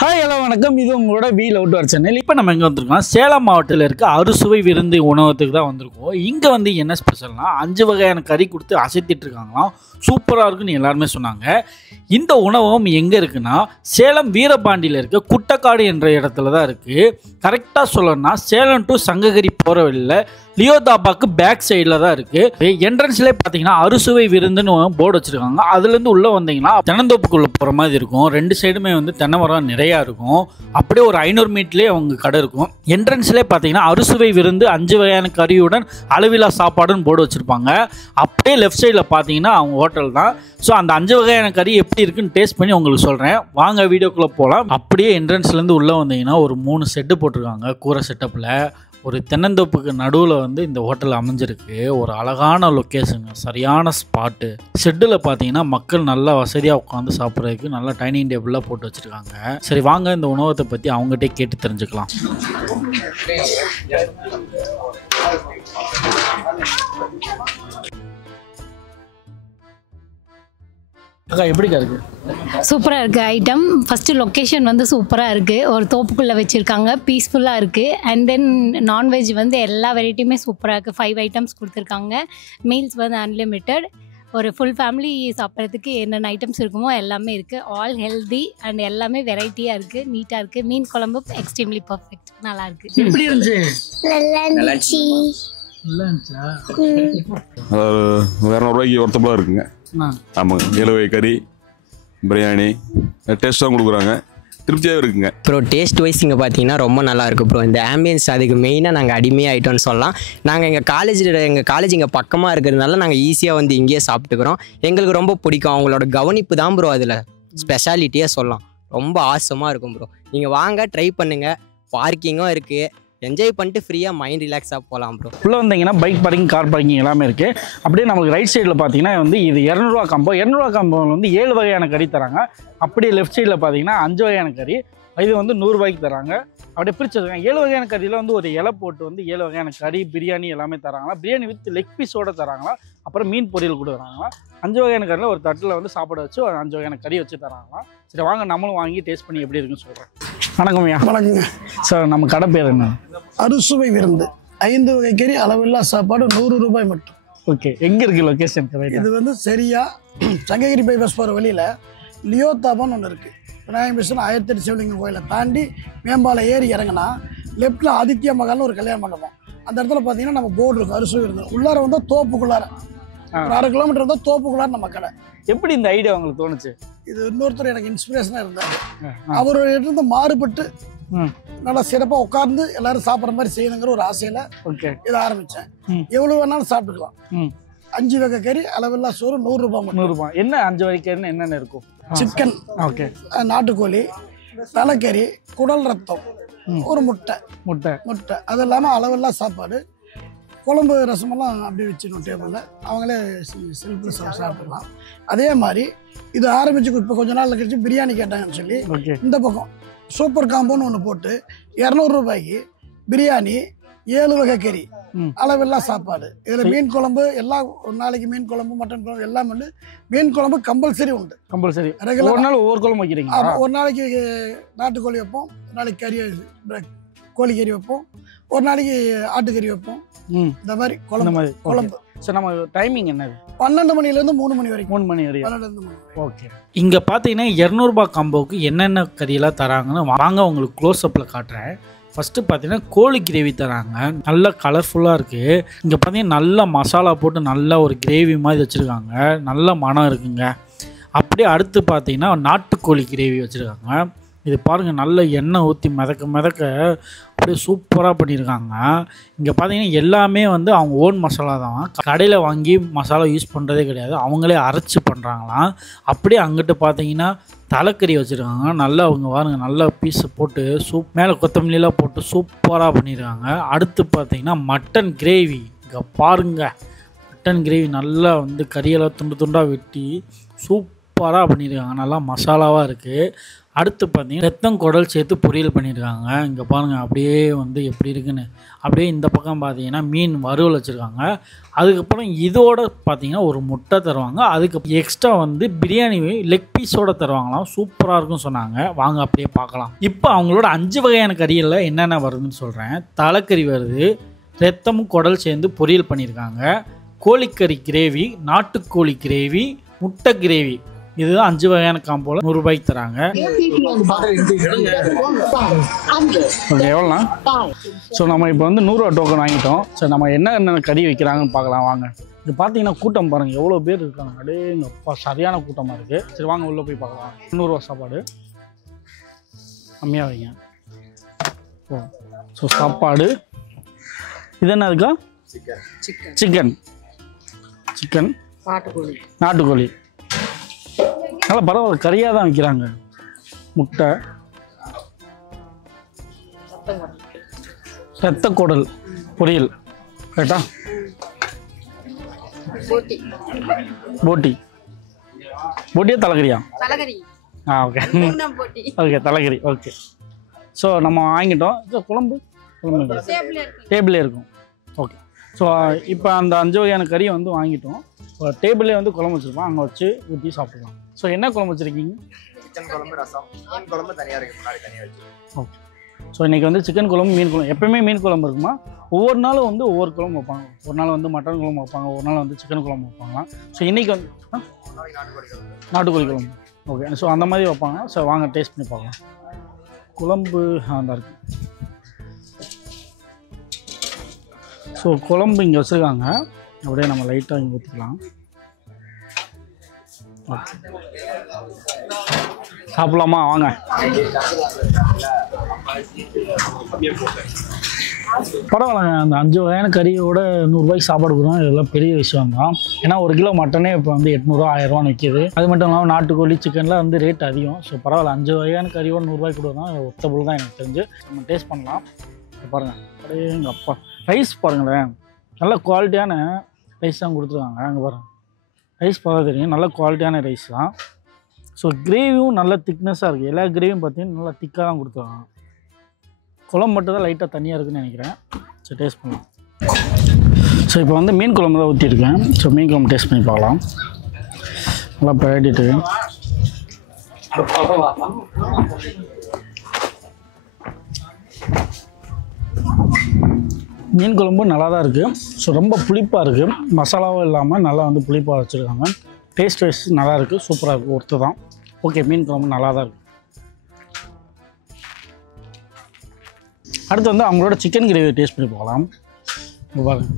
Hi hello வணக்கம். இது உங்களோட வீல் அவுட் சேனல். இப்போ நம்ம எங்கே வந்திருக்கோம்? சேலம் மாவட்டத்தில் இருக்க அறுசுவை விருந்து உணவகத்துக்கு தான் வந்திருக்கோம். இங்கே வந்து என்ன ஸ்பெஷல்னா 5 வகையான கறி கொடுத்து அசைத்திட்டு இருக்காங்களாம். சூப்பராக இருக்குன்னு எல்லாருமே சொன்னாங்க. இந்த உணவகம் எங்கே இருக்குன்னா சேலம் வீரபாண்டியில் இருக்க குட்டக்காடு என்ற இடத்துல தான் இருக்குது. கரெக்டாக சொல்லணும்னா சேலம் டு சங்ககிரி போகிற வழியில் லியோதாபாக்கு பேக் சைடில் தான் இருக்குது. என்ட்ரன்ஸ்லேயே பார்த்தீங்கன்னா அறுசுவை விருந்துன்னு போர்டு வச்சுருக்காங்க. அதுலேருந்து உள்ளே வந்தீங்கன்னா தென்னந்தோப்புக்குள்ளே போகிற மாதிரி இருக்கும். 2 சைடுமே வந்து தென்னை மரம் நிறையா இருக்கும். அப்படியே ஒரு 500 மீட்டர்லேயே அவங்க கடை இருக்கும். என்ட்ரன்ஸ்லேயே பார்த்தீங்கன்னா அறுசுவை விருந்து 5 வகையான கறியுடன் அளவிலா சாப்பாடுன்னு போர்டு வச்சுருப்பாங்க. அப்படியே லெஃப்ட் சைடில் பார்த்தீங்கன்னா அவங்க ஹோட்டல் தான். ஸோ அந்த 5 வகையான கறி எப்படி இருக்குன்னு டேஸ்ட் பண்ணி உங்களுக்கு சொல்கிறேன். வாங்க வீடியோக்குள்ளே போகலாம். அப்படியே என்ட்ரன்ஸ்லேருந்து உள்ளே வந்தீங்கன்னா ஒரு 3 செட்டு போட்டிருக்காங்க கூரை செட்டப்பில். ஒரு தென்னந்தோப்புக்கு நடுவில் வந்து இந்த ஹோட்டல் அமைஞ்சிருக்கு. ஒரு அழகான லொக்கேஷன், சரியான ஸ்பாட்டு. ஷெட்டில் பார்த்தீங்கன்னா மக்கள் நல்லா வசதியாக உட்காந்து சாப்பிட்றதுக்கு நல்லா டைனிங் டேபிளாக போட்டு வச்சுருக்காங்க. சரி வாங்க இந்த உணவகத்தை பற்றி அவங்ககிட்டே கேட்டு தெரிஞ்சுக்கலாம். அக்கா எப்படிக்கா இருக்குது? சூப்பராக இருக்குது ஐட்டம். ஃபஸ்ட்டு லொக்கேஷன் வந்து சூப்பராக இருக்குது. ஒரு தோப்புக்குள்ளே வச்சுருக்காங்க, பீஸ்ஃபுல்லாக இருக்குது. அண்ட் தென் நான்வெஜ் வந்து எல்லா வெரைட்டியுமே சூப்பராக இருக்குது. 5 ஐட்டம்ஸ் கொடுத்துருக்காங்க. மீல்ஸ் வந்து அன்லிமிட்டெட். ஒரு ஃபுல் ஃபேமிலி சாப்பிட்றதுக்கு என்னென்ன ஐட்டம்ஸ் இருக்குமோ எல்லாமே இருக்குது. ஆல் ஹெல்தி அண்ட் எல்லாமே வெரைட்டியாக இருக்குது, நீட்டாக இருக்குது. மீன் குழம்பு எக்ஸ்ட்ரீம்லி பர்ஃபெக்ட், நல்லாயிருக்கு. எப்படி இருந்துச்சு? ₹200 ஒருத்தப்பலாம் இருக்குங்க. ஆமாங்க. 7 வகை கறி, பிரியாணி டேஸ்ட்டாக கொடுக்குறாங்க. திருப்தியாகவே இருக்குங்க. ப்ரோ டேஸ்ட் வைஸ் இங்கே பார்த்தீங்கன்னா ரொம்ப நல்லாயிருக்கு ப்ரோ. இந்த ஆம்பியன்ஸ் அதுக்கு மெயினாக நாங்கள் அடிமையாகிட்டோன்னு சொல்லலாம். நாங்கள் எங்கள் காலேஜ் இங்கே பக்கமாக இருக்கிறதுனால நாங்கள் ஈஸியாக வந்து இங்கேயே சாப்பிட்டுக்கிறோம். எங்களுக்கு ரொம்ப பிடிக்கும். அவங்களோட கவனிப்பு தான் ப்ரோ அதில் ஸ்பெஷாலிட்டியாக சொல்லலாம். ரொம்ப ஆசமாக இருக்கும் ப்ரோ. நீங்கள் வாங்க, ட்ரை பண்ணுங்கள். பார்க்கிங்கும் இருக்குது. என்ஜாய் பண்ணிட்டு ஃப்ரீயாக மைண்ட் ரிலாக்ஸாக போகலாம் ப்ரோ. உள்ளே வந்தீங்கன்னா பைக் பார்க்கிங், கார் பார்க்கிங் எல்லாமே இருக்குது. அப்படியே நமக்கு ரைட் சைடில் பார்த்தீங்கன்னா வந்து இது ₹200 காம்போ. ₹200 காம்போவில் வந்து 7 வகையான கறி தராங்க. அப்படியே லெஃப்ட் சைடில் பார்த்தீங்கன்னா 5 வகையான கறி, இது வந்து ₹100 தராங்க. அப்படியே பிரிச்சுருக்காங்க. 7 வகையான கறியில் வந்து ஒரு இலை போட்டு வந்து 7 வகையான கறி, பிரியாணி எல்லாமே தராங்களா. பிரியாணி வித் லெக் பீஸோடு தராங்களா. அப்புறம் மீன் பொரியல் கொடுக்குறாங்களா. 5 வகையான கறியில் ஒரு தட்டில் வந்து சாப்பாடு வச்சு 5 வகையான கறி வச்சு தராங்களா. சரி வாங்க நம்மளும் வாங்கி டேஸ்ட் பண்ணி எப்படி இருக்குன்னு சொல்கிறேன். வணக்கம்யா. வணக்கங்க சார், நம்ம கடை பேர் என்ன? அறுசுவை விருந்து. 5 வகை கறி, அளவில்லா சாப்பாடு, ₹100 மட்டும். ஓகே, எங்கே இருக்குது லொக்கேஷன்? இது வந்து சரியா சங்ககிரி பைபாஸ் போகிற வழியில் லியோதாபான்னு ஒன்று இருக்குது. விநாயகர் மிஷன் 1008 சிவலிங்கம் கோயிலை தாண்டி மேம்பாலம் ஏறி இறங்கினா லெஃப்டில் ஆதித்யா மகால்னு ஒரு கல்யாண மண்டபம். அந்த இடத்துல பார்த்தீங்கன்னா நம்ம போர்டு இருக்கும் அறுசுவை விருந்து. உள்ளார வந்து தோப்புக்குள்ளார ஒரு 1/2 கிலோமீட்டர் வந்து தோப்புக்குள்ளார நம்ம கடை. எப்படி இந்த ஐடியா உங்களுக்கு தோணுச்சு? இது இன்னொருத்தர் எனக்கு இன்ஸ்பிரேஷனாக இருந்தார். அவர் இருந்து மாறுபட்டு நல்லா சிறப்பாக உட்கார்ந்து எல்லாரும் சாப்பிட்ற மாதிரி செய்யணுங்கிற ஒரு ஆசையில் இதை ஆரம்பித்தேன். எவ்வளோ வேணாலும் சாப்பிட்டுக்கலாம். 5 வகை கறி, அளவெல்லாம் சோறு, ₹100 மட்டும். ₹100. என்ன 5 வகை கறின்னு என்னென்ன இருக்கும்? சிக்கன், ஓகே, நாட்டுக்கோழி, தலைக்கறி, குடல் ரத்தம், ஒரு முட்டை. அது இல்லாமல் அளவெல்லாம் சாப்பாடு, குழம்பு ரசமெல்லாம் அப்படி வச்சிடணும் டேபிளில். அவங்களே செல்ஃபில் சாப்பிடலாம். அதே மாதிரி இது ஆரம்பிச்சு இப்போ கொஞ்ச நாள் கழிச்சு பிரியாணி கேட்டாங்கன்னு சொல்லி இந்த பக்கம் சூப்பர் காம்போன்னு ஒன்று போட்டு ₹200 பிரியாணி, 7 வகை கறி, அளவெல்லாம் சாப்பாடு. இதில் மீன் குழம்பு எல்லாம் ஒரு நாளைக்கு மீன் குழம்பு, மட்டன் குழம்பு எல்லாம் வந்து மீன் குழம்பு கம்பல்சரி உண்டு. கம்பல்சரி ஒரு நாள் ஒவ்வொரு குழம்பு வைக்கிறீங்க? ஒரு நாளைக்கு நாட்டுக்கோழி வைப்போம், ஒரு நாளைக்கு கறி கோழிக்கறி வைப்போம், ஒரு நாளைக்கு ஆட்டுக்கறி வைப்போம். இந்த மாதிரி குழம்பு. சரி, நம்ம டைமிங் என்னது? 12 மணிலேருந்து 3 மணி வரைக்கும். 3 மணி வரைக்கும். 12 மணி. ஓகே. இங்கே பார்த்தீங்கன்னா ₹200 காம்போவுக்கு என்னென்ன கறியெல்லாம் தராங்கன்னு வாங்க உங்களுக்கு க்ளோஸ்அப்பில் காட்டுறேன். ஃபஸ்ட்டு பார்த்தீங்கன்னா கோழி கிரேவி தராங்க. நல்லா கலர்ஃபுல்லாக இருக்குது. இங்கே பார்த்தீங்கன்னா நல்லா மசாலா போட்டு நல்லா ஒரு கிரேவி மாதிரி வச்சுருக்காங்க. நல்ல மனம் இருக்குங்க. அப்படியே அடுத்து பார்த்தீங்கன்னா நாட்டுக்கோழி கிரேவி வச்சுருக்காங்க. இது பாருங்கள், நல்ல எண்ணெய் ஊற்றி மிதக்க அப்படியே சூப்பராக பண்ணியிருக்காங்க. இங்கே பார்த்தீங்கன்னா எல்லாமே வந்து அவங்க ஓன் மசாலா தான். கடையில் வாங்கி மசாலா யூஸ் பண்ணுறதே கிடையாது, அவங்களே அரைச்சி பண்ணுறாங்களாம். அப்படியே அங்கிட்டு பார்த்தீங்கன்னா தலைக்கறி வச்சுருக்காங்க. நல்லா அவங்க பாருங்கள், நல்லா பீஸை போட்டு மேலே கொத்தமல்லிலாம் போட்டு சூப்பராக பண்ணியிருக்காங்க. அடுத்து பார்த்தீங்கன்னா மட்டன் கிரேவி. இங்கே பாருங்கள், மட்டன் கிரேவி நல்லா வந்து கறியெல்லாம் துண்டாக வெட்டி சூப்பராக பண்ணியிருக்காங்க. நல்லா மசாலாவாக இருக்குது. அடுத்து பார்த்தீங்கன்னா ரத்தம் குடல் சேர்த்து பொரியல் பண்ணியிருக்காங்க. இங்கே பாருங்கள் அப்படியே வந்து எப்படி இருக்குன்னு. அப்படியே இந்த பக்கம் பார்த்தீங்கன்னா மீன் வறுவல் வச்சுருக்காங்க. அதுக்கப்புறம் இதோட பார்த்தீங்கன்னா ஒரு முட்டை தருவாங்க. அதுக்கு எக்ஸ்ட்ரா வந்து பிரியாணி லெக் பீஸோடு தருவாங்களாம். சூப்பராக இருக்குன்னு சொன்னாங்க. வாங்க அப்படியே பார்க்கலாம். இப்போ அவங்களோட 5 வகையான கறியில் என்னென்ன வருதுன்னு சொல்கிறேன். தலைக்கறி வருது, ரத்தமும் குடல் சேர்ந்து பொரியல் பண்ணியிருக்காங்க, கோழிக்கறி கிரேவி, நாட்டுக்கோழி கிரேவி, முட்டை கிரேவி. இதுதான் 5 வகையான காம்போல 100 ரூபாய்க்கு தராங்க. ஓகே, எவ்வளோண்ணா? ஸோ நம்ம இப்போ வந்து 100 ரூபா டோக்கன் வாங்கிட்டோம். ஸோ நம்ம என்னென்ன கறி வைக்கிறாங்கன்னு பார்க்கலாம் வாங்க. இது பார்த்தீங்கன்னா கூட்டம் பாருங்கள் எவ்வளோ பேர் இருக்காங்க. அப்படியே எங்கப்பா சரியான கூட்டமாக இருக்குது. சரி வாங்க உள்ளே போய் பார்க்கலாம். 100 ரூபா சாப்பாடு கம்மியாக வைங்க. ஓ, ஸோ சாப்பாடு இது என்ன இருக்கா? சிக்கன் சிக்கன் நாட்டுக்கோழி நல்லா பரவாயில்ல, கறியாக தான் வைக்கிறாங்க. முட்டை, ரத்தக்குடல் பொரியல், ரைட்டா? போட்டி போட்டியா தலைக்கறியா? ஓகே ஓகே, தலைக்கறி. ஓகே, ஸோ நம்ம வாங்கிட்டோம். குழம்பு டேபிளே இருக்கும். ஓகே, ஸோ இப்போ அந்த 5 வகையான கறியை வந்து வாங்கிட்டோம். டேபிளே வந்து குழம்பு வச்சுருப்போம், அங்கே வச்சு ஊற்றி சாப்பிடலாம். ஸோ என்ன குழம்பு வச்சுருக்கீங்க? சிக்கன் குழம்பு, ரசம், மீன் குழம்பு தனியாக இருக்குது, முன்னாடி தனியாக வச்சுருக்கோம். ஓகே, ஸோ இன்றைக்கி வந்து சிக்கன் குழம்பு, மீன் குழம்பு. எப்போயுமே மீன் குழம்பு இருக்குமா? ஒவ்வொரு நாளும் வந்து ஒவ்வொரு குழம்பு வைப்பாங்க. ஒரு நாள் வந்து மட்டன் குழம்பு வைப்பாங்க, ஒரு நாள் வந்து சிக்கன் குழம்பு வைப்பாங்களாம். ஸோ இன்றைக்கி வந்து நாட்டுக்கோழி குழம்பு. ஓகே, ஸோ அந்த மாதிரி வைப்பாங்க. ஸோ வாங்க டேஸ்ட் பண்ணி பார்க்கலாம். குழம்பு தான் இருக்குது. ஸோ குழம்பு இங்கே வச்சுருக்காங்க. அப்படியே நம்ம லைட்டாக இங்கே ஊற்றிக்கலாம். சாப்பிடலாமா? வாங்க. பரவாயில்லங்க, அந்த 5 வகையான கறியோட 100 ரூபாய்க்கு சாப்பாடு கொடுக்குறோம். இதெல்லாம் பெரிய விஷயம் தான். ஏன்னா 1 கிலோ மட்டனே இப்போ வந்து 800 1000 ரூபான்னு விற்கிது. அது மட்டும் இல்லாமல் நாட்டுக்கோழி சிக்கனில் வந்து ரேட் அதிகம். ஸோ பரவாயில்ல, 5 வகையான கறியோட 100 ரூபாய்க்கு கொடுக்குறோம். ஒத்தபுள் தான் எனக்கு தெரிஞ்சு. நம்ம டேஸ்ட் பண்ணலாம். பாருங்கள், அப்படியே எங்கள் அப்பா ரைஸ் பாருங்களேன், நல்ல குவாலிட்டியான ரைஸ் தான் கொடுத்துருக்காங்க. அங்கே பாருங்கள், ரைஸ் பார்த்தா தெரியும், நல்ல குவாலிட்டியான ரைஸ் தான். ஸோ கிரேவியும் நல்ல திக்னஸாக இருக்குது. எல்லா கிரேவியும் பார்த்தீங்கன்னா நல்லா திக்காக தான் கொடுத்துருக்காங்க. குழம்பு மட்டும் தான் லைட்டாக தனியாக இருக்குதுன்னு நினைக்கிறேன். ஸோ டேஸ்ட் பண்ணலாம். ஸோ இப்போ வந்து மீன் குழம்பு தான் ஊற்றிருக்கேன். ஸோ மீன் குழம்பு டேஸ்ட் பண்ணி பார்க்கலாம். நல்லா பழகிட்டு மீன் குழம்பு நல்லா தான் இருக்குது. ஸோ ரொம்ப புளிப்பாக இருக்குது, மசாலாவும் இல்லாமல் நல்லா வந்து புளிப்பாக வச்சுருக்காங்க. டேஸ்ட் வைஸ் நல்லா இருக்குது, சூப்பராக இருக்குது, ஒர்த்து தான். ஓகே, மீன் குழம்பு நல்லா தான் இருக்குது. அடுத்து வந்து அவங்களோட சிக்கன் கிரேவி டேஸ்ட் பண்ணி போகலாம். பாருங்க,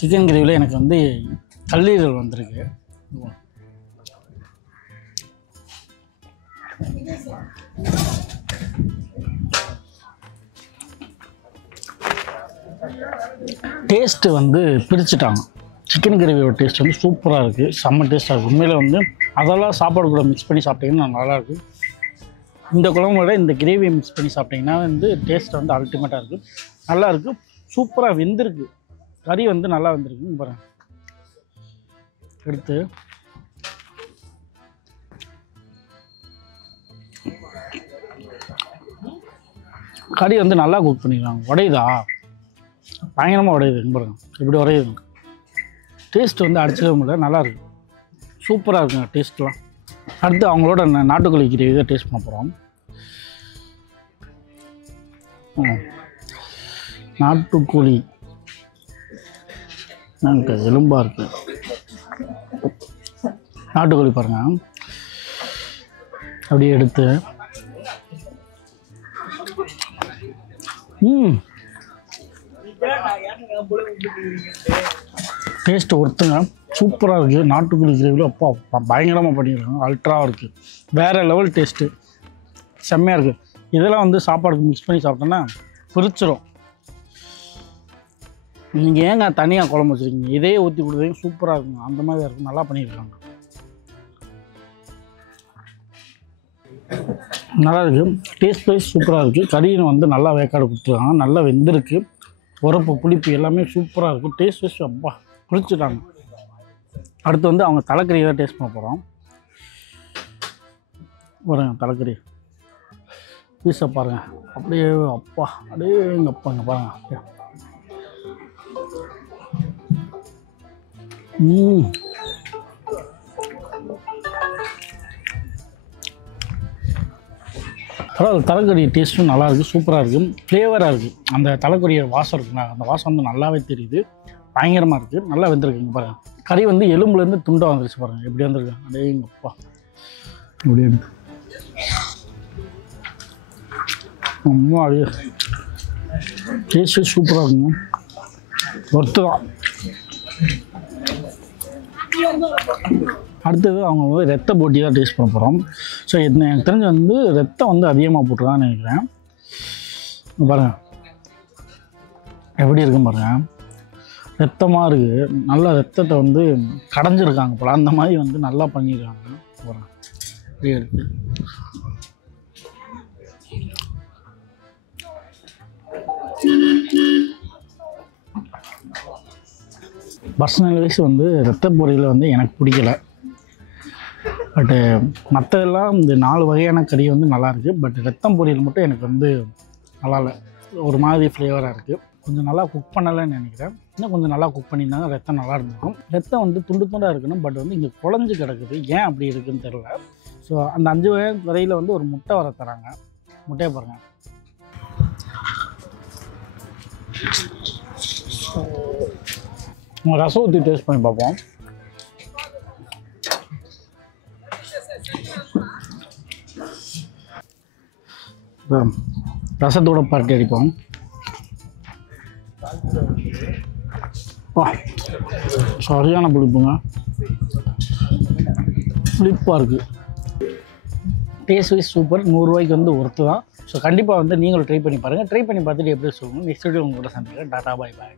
சிக்கன் கிரேவியில் எனக்கு வந்து கல்லீரல் வந்திருக்கு. டேஸ்ட்டு வந்து பிரிச்சுட்டாங்க. சிக்கன் கிரேவியோட டேஸ்ட் வந்து சூப்பராக இருக்குது, செம்ம டேஸ்ட்டாக இருக்குது. உண்மையில் வந்து அதெல்லாம் சாப்பாடு கூட மிக்ஸ் பண்ணி சாப்பிட்டிங்கன்னா நல்லாயிருக்கு. இந்த குழம்போட இந்த கிரேவியை மிக்ஸ் பண்ணி சாப்பிட்டிங்கன்னா வந்து டேஸ்ட் வந்து அல்டிமேட்டாக இருக்குது, நல்லா இருக்குது, சூப்பராக வெந்திருக்கு. கறி வந்து நல்லா வெந்திருக்கு பாருங்கள். எடுத்து கறி வந்து நல்லா குக் பண்ணிடுறாங்க. உடையுதா? பயங்கரமாக உடையுது பாருங்க, இப்படி உடையுது. டேஸ்ட் வந்து அடிச்சிக்க முடியல, நல்லாயிருக்கு, சூப்பராக இருக்குங்க டேஸ்ட்லாம். அடுத்து அவங்களோட நாட்டுக்கோழி கிரேவி தான் டேஸ்ட் பண்ண போகிறோம். நாட்டுக்கோழி எனக்கு எலும்பாக இருக்குது. நாட்டுக்கோழி பாருங்கள், அப்படியே எடுத்து டேஸ்ட்டு ஒருத்தங்க சூப்பராக இருக்குது. நாட்டுக்கோழி கிரேவியில் அப்பா பயங்கரமாக பண்ணியிருக்காங்க, அல்ட்ராவாக இருக்குது, வேறு லெவல் டேஸ்ட்டு, செம்மையாக இருக்குது. இதெல்லாம் வந்து சாப்பாடுக்கு மிக்ஸ் பண்ணி சாப்பிட்டோன்னா பிரிச்சிடும். நீங்கள் ஏங்க தனியாக குழம்பு வச்சுருக்கீங்க, இதே ஊற்றி கொடுத்தீங்க, சூப்பராக இருக்குங்க, அந்த மாதிரி இருக்கும், நல்லா பண்ணியிருக்காங்க, நல்லா இருக்குது. டேஸ்ட் வைஸ் சூப்பராக இருக்குது. கறியும் வந்து நல்லா வேக்காடு கொடுத்துருக்காங்க, நல்லா வெந்திருக்கு, உரப்பு புளிப்பு எல்லாமே சூப்பராக இருக்குது. டேஸ்ட் வைஸ் அப்பா பிடிச்சிட்டாங்க. அடுத்து வந்து அவங்க தலைக்கறி தான் டேஸ்ட் பண்ண போகிறோம். பாருங்க தலைக்கறி பீஸை பாருங்கள், அப்படியே அப்பா அப்படியே எங்கள் அப்பா இங்கே பாருங்கள் அப்படியே. பரவாயில்ல, தலைக்கறி டேஸ்ட்டும் நல்லாயிருக்கு, சூப்பராக இருக்குது, ஃப்ளேவராக இருக்குது. அந்த தலைக்கறியோட வாசம் இருக்குங்க, அந்த வாசம் வந்து நல்லாவே தெரியுது, பயங்கரமாக இருக்குது, நல்லா வெந்திருக்குங்க பாருங்கள். கறி வந்து எலும்புலேருந்து துண்டாக வந்துருச்சு பாருங்கள், எப்படி வந்திருக்கு அப்படியே எங்கள் அப்பா அப்படியே ரொம்ப அப்படியே டேஸ்ட்டு சூப்பராக இருக்குங்க, ஒர்த்து தான். அடுத்தது அவங்க வந்து ரத்த போட்டி தான் டேஸ்ட் பண்ண போகிறோம். ஸோ எனக்கு தெரிஞ்சு வந்து ரத்தம் வந்து அதிகமாக போட்டுருக்கான்னு நினைக்கிறேன். பாருங்கள் எப்படி இருக்குன்னு பாருங்கள், ரத்தமாக இருக்குது, நல்லா ரத்தத்தை வந்து கடைஞ்சிருக்காங்க போல, அந்த மாதிரி வந்து நல்லா பண்ணியிருக்காங்க. பாருங்கள் அப்படியே இருக்குது. பர்சனல் வைஸ் வந்து ரத்த பொரியல் வந்து எனக்கு பிடிக்கல. பட்டு மற்றதெல்லாம் இந்த 4 வகையான கறி வந்து நல்லாயிருக்கு. பட் ரத்தம் பொரியல் மட்டும் எனக்கு வந்து நல்லா இல்லை, ஒரு மாதிரி ஃப்ளேவராக இருக்குது. கொஞ்சம் நல்லா குக் பண்ணலைன்னு நினைக்கிறேன். இன்னும் கொஞ்சம் நல்லா குக் பண்ணியிருந்தாங்க ரத்தம் நல்லா இருந்திருக்கும். ரத்தம் வந்து துண்டு துண்டாக இருக்கணும், பட் வந்து இங்கே குழஞ்சி கிடக்குது, ஏன் அப்படி இருக்குதுன்னு தெரில. ஸோ அந்த 5 வகை கறியில் வந்து ஒரு முட்டை வர தராங்க. முட்டையை பாருங்கள், ரசம் ஊற்றி டேஸ்ட் பண்ணி பார்ப்போம். ரசத்தோட பரட்டி அடிப்போம். சரியான புளிப்புங்க, புளிப்பாக இருக்குது, டேஸ்ட் வைஸ் சூப்பர். 100 ரூபாய்க்கு வந்து ஒர்த்து தான். ஸோ கண்டிப்பாக வந்து நீங்களும் ட்ரை பண்ணி பாருங்கள். ட்ரை பண்ணி பார்த்துட்டு எப்படி சொல்லுங்கள். நெக்ஸ்ட் வீடியோ உங்களோட சந்திக்கிறேன். டாடா, பாய் பாய்.